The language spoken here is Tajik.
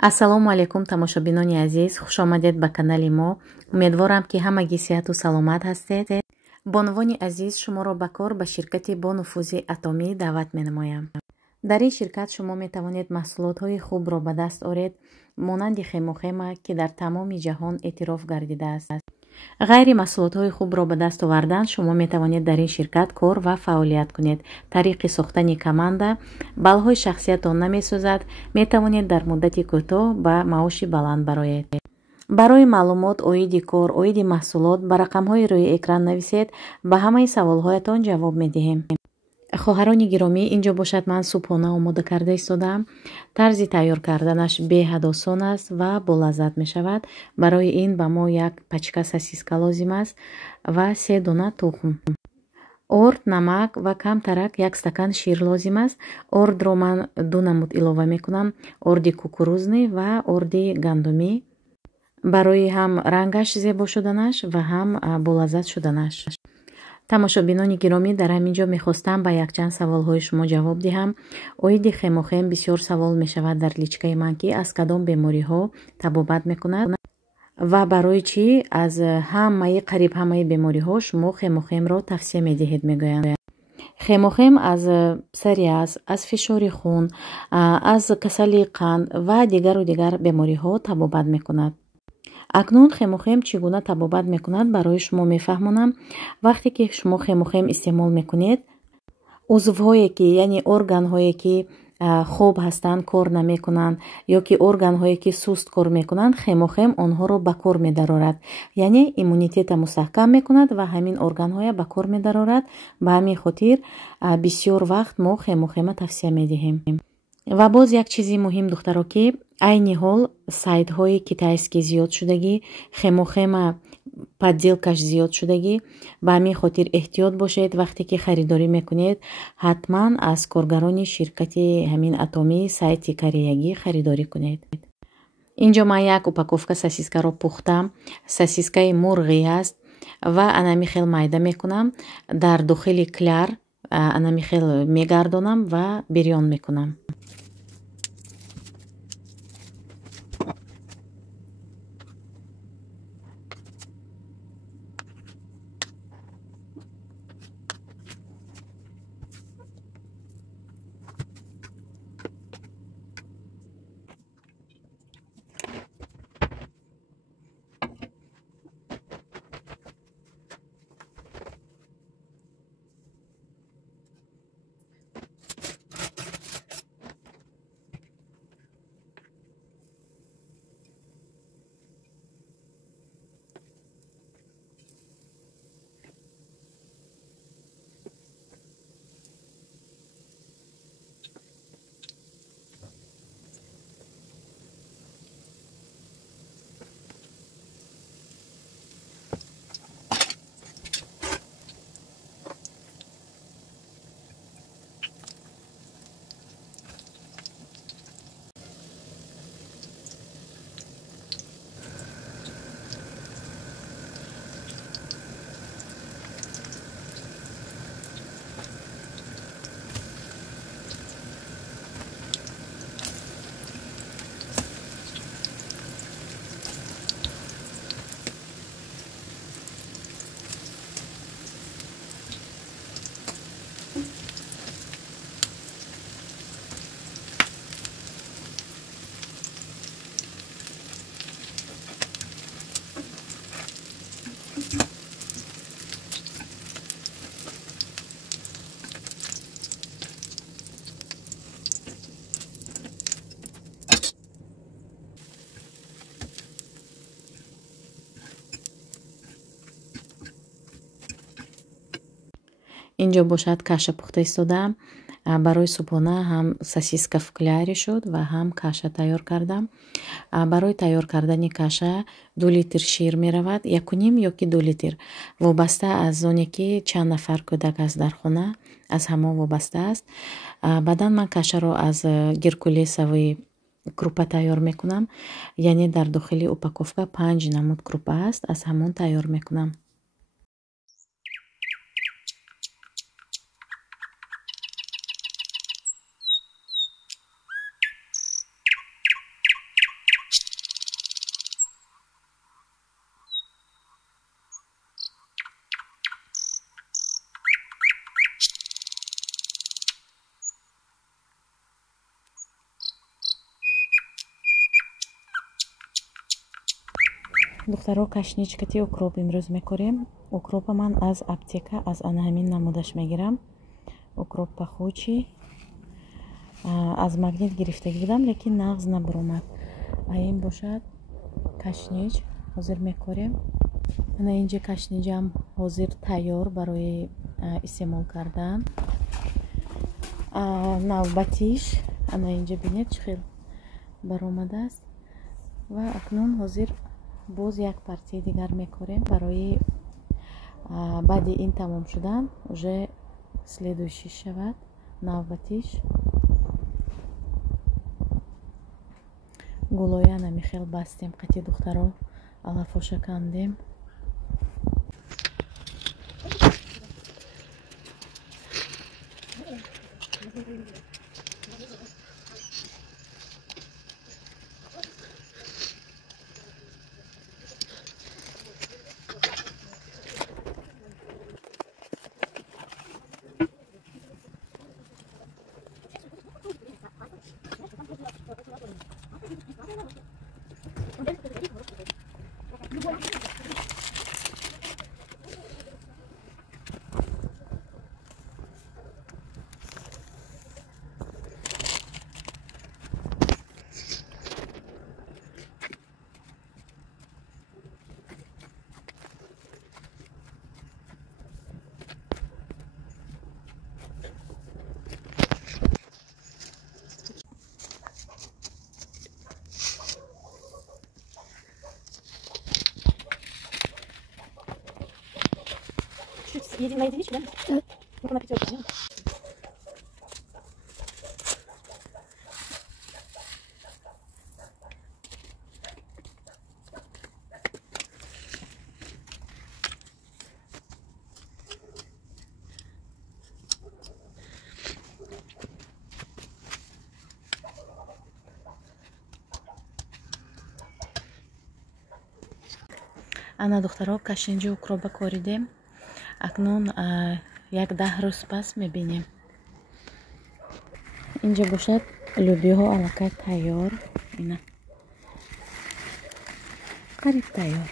ассалому алайкум тамошобинони азиз, хушомадед ба канали мо. Умедворам ки ҳамагӣ сеҳату саломат ҳастед. Бонувони азиз, шуморо ба кор ба ширкати бо нуфузи Атомӣ даъват менамоям. дар ин ширкат шумо метавонед маҳсулотҳои хубро ба даст оред, монанди хемохема ки дар тамоми ҷаҳон эътироф гардидааст. ғайри маҳсулотҳои хубро ба даст овардан шумо метавонед дар ин ширкат кор ва фаъолият кунед. тариқи сохтани команда балҳои шахсиятон намесозад, метавонед дар муддати кӯтоҳ ба маоши баланд бароед. барои маълумот оиди кор, оиди маҳсулот ба рақамҳои рӯи экран нависед. ба ҳамаи саволҳоятон ҷавоб медиҳем. хоҳарони гиромӣ, инҷо бошад ман субҳона омода карда истодаам. тарзи тайёр карданаш беҳад осон аст ва болаззат мешавад. барои ин ба мо як пачка сосиска лозим аст ва 3 дона тухм, орд, намак ва камтарак 1 стакан шир лозим аст. ордро ман 2 намуд илова мекунам, орди кукурузный ва орди гандумӣ, барои ҳам рангаш зебо шуданаш ва ҳам болаззат шуданаш. тамошобинони гиромӣ, дар ҳамин ҷо мехостам ба якчанд саволҳои шумо ҷавоб диҳам. оиди хемохем бисёр савол мешавад дар личкаи ман ки аз кадом бемориҳо табобат мекунад ва барои чӣ аз қариб ҳамаи бемориҳо шумо хемохемро тавсия медиҳед мегӯянд. хемохем аз псориаз, аз фишори хун, аз касали қанд ва дигару дигар бемориҳо табобат мекунад. акнун хемохем чӣ гуна табобат мекунад барои шумо мефаҳмонам. вақте ки шумо хемохем истеъмол мекунед, узвҳое ки яъне органҳое ки хоб ҳастанд, кор намекунанд ё ки органҳое ки суст кор мекунанд, хемохем онҳоро ба кор медарорад, яъне иммунитета мустаҳкам мекунад ва ҳамин органҳоя ба кор медарорад. ба ҳамин хотир бисёр вақт мо хемохема тавсия медиҳем. ва боз як чизи муҳим духтаро ки айни ҳол сайтҳои китайский зиёд шудагӣ, хемохема подделкаш зиёд шудагӣ. ба ҳамин хотир эҳтиёт бошед. вақте ки харидорӣ мекунед, ҳатман аз коргарони ширкати ҳамин Атомӣ сайти кореягӣ харидорӣ кунед. инҷо ман як упаковка сосискаро пухтам. сосискаи мурғӣ аст ва анамихел майда мекунам. дар дохили кляр анамихел мегардонам ва бирён мекунам. инҷо бошад каша пухта истодаам. барои субҳона ҳам сосиска в кляре шуд ва ҳам каша тайёр кардам. барои тайёр кардани каша 2 литр шир меравад, 1,5 ё ки 2 литр, вобаста аз оне ки чанд нафар кӯдак аст дар хона, аз ҳамон вобаста аст. баъдан ман кашаро аз геркулесовый крупа тайёр мекунам, яъне дар дохили упаковка 5 намуд крупа аст, аз ҳамон тайёр мекунам. духтаро кашничкати укроп имрӯз мекорем. Укропа ман аз аптека аз ана ҳамин намудаш мегирам. Укроп пахучи аз магнит гирифтагӣ будам, лекин нағз набаромад. Ин бошад кашнич ҳозир мекорем. ана инҷа кашниҷам ҳозир тайёр барои истеъмол кардан. навбатиш ана инҷа бинед чӣ хел баромадааст. ва акнун ҳозир боз як партияи дигар мекорем барои баъди ин тамом шудан уже следующий шавад навбатиш. гулои ана михел бастем қати духтаро алафоша кандем. Едем на единичку, да? Да. Ну-ка на пятерку, да? ана духтаро кашинҷи укроба коридем. акнун як 10 рӯз пас мебинем. инҷа бошад лӯбиҳо аллакай тайёр. ина қариб тайёр.